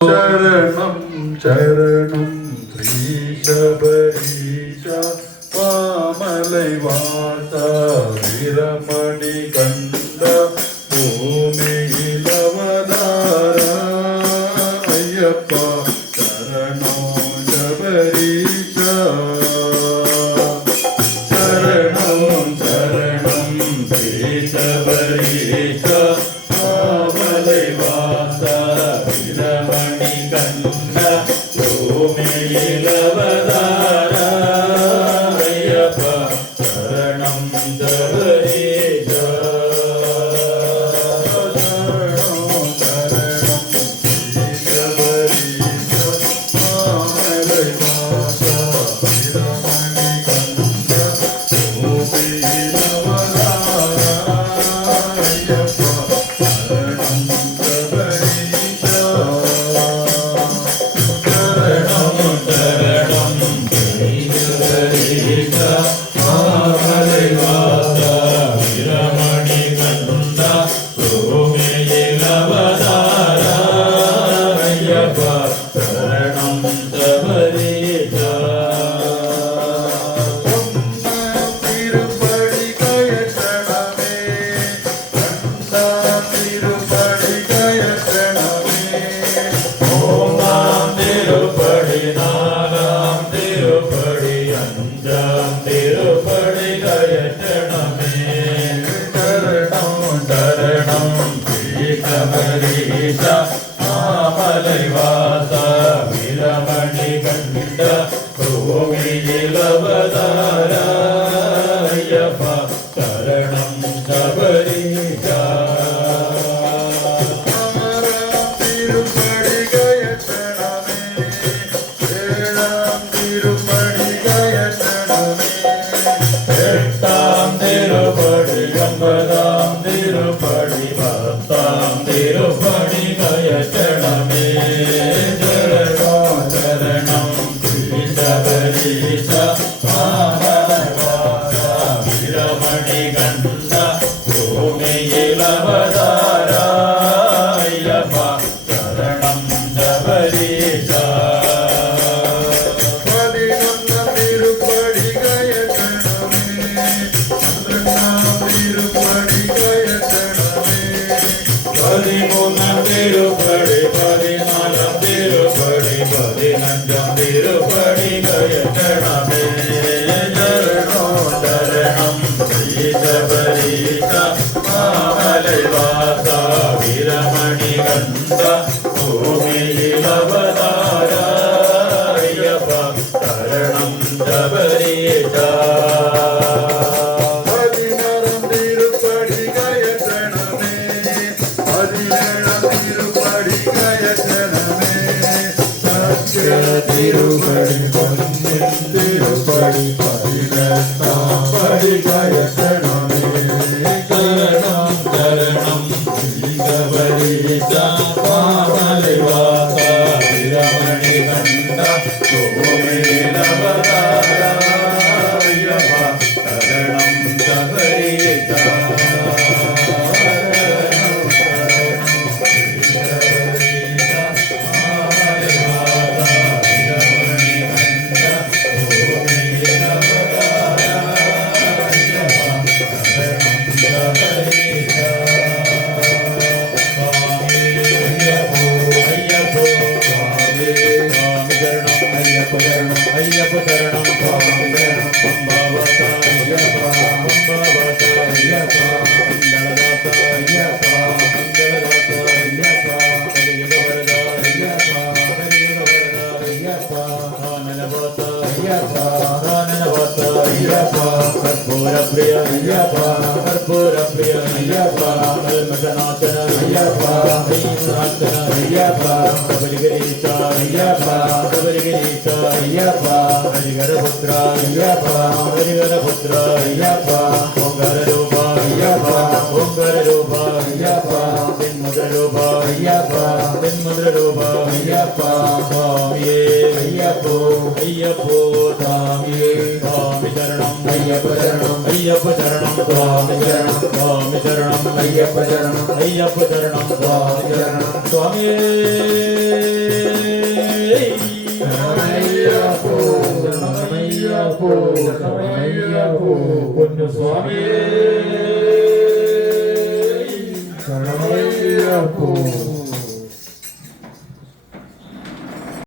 ശരണം ശരണം ശ്രീ ശബരീശ മാമലൈ വാസ വിരമണി കണ്ട ഭൂമിയിലവതാര അയ്യപ്പ ശരണോ ശബരീശ ശരണം ശരണം ശ്രീ ശബരീശ മാമലൈ വാസ വിരമണി കണ്ട ഭൂമിയിലവതാര അയ്യപ്പ ശരണം ശബരീശ മാമലൈവാസ വിരമണി കണ്ട ഭൂമിയിലവതാര അയ്യപ്പ ശരണം ശബരീശ എട്ടാം തിരുപ്പടി ഒമ്പതാം തിരുപ്പടി പത്താം തിരുപ്പടി കയറ്റണമേ ശരണോ ശരണം ശ്രീ ശബരീശ മാമലൈവാസ വിരമണി കണ്ട ഭൂമിയിലവതാര അയ്യപ്പ ശരണം ശബരീശ പതിമൂന്നാം തിരുപ്പടി പതിനാലാം തിരുപ്പടി പതിനഞ്ചാം തിരുപ്പടി കയറ്റണമേ ശരണോ ശരണം ശ്രീ ശബരീശ മാമലൈവാസ വിരമണി കണ്ട ഭൂമിയിലവതാര അയ്യപ്പ ശരണം ശബരീശ തിരുപ്പടി പൊന്നിൻ തിരുപ്പടി പതിനെട്ടാം പടി കയറ്റണമേ ശരണം ശരണം ശ്രീ ശബരീശ മാമലൈവാസ വിരമണി കണ്ട ഭൂമിയിലവതാര അയ്യപ്പ ശരണം ശബരീശ അയ്യപ്പ ശരണം സ്വാമി ശരണം അംബാവത അയ്യപ്പ അംബാവത അയ്യപ്പ മംഗളദാത അയ്യപ്പ മംഗളദാത അയ്യപ്പ ഹരിയുഗവരദ അയ്യപ്പ ഹരിയുഗവരദ അയ്യപ്പ ആനനവത അയ്യപ്പ ആനനവത അയ്യപ്പ കർപ്പൂരപ്രിയ അയ്യപ്പ കർപ്പൂരപ്രിയ അയ്യപ്പ കൽമഷനാശന അയ്യപ്പ ഹരിനാശന അയ്യപ്പ ശബരിഗിരീശ അയ്യപ്പ ശബരിഗിരീശ അയ്യപ്പ ഹരിഹരപുത്ര അയ്യപ്പ ഹരിഹരപുത്ര അയ്യപ്പ ഓംകാരരൂപ അയ്യപ്പ ഓംകാരരൂപ അയ്യപ്പ തെന്മുദ്രരൂപ അയ്യപ്പ തെന്മുദ്രരൂപ അയ്യപ്പ സ്വാമിയേ അയ്യപ്പോ അയ്യപ്പോ സ്വാമിയേ സ്വാമി ശരണം അയ്യപ്പ ശരണം അയ്യപ്പ ശരണം സ്വാമി ശരണം സ്വാമി ശരണം അയ്യപ്പ ശരണം അയ്യപ്പ ശരണം സ്വാമി ശരണം സ്വാമിയേ ശരണമയ്യപ്പോ ശരണമയ്യപ്പോ പൊന്നു സ്വാമിയേ ശരണമയ്യപ്പോ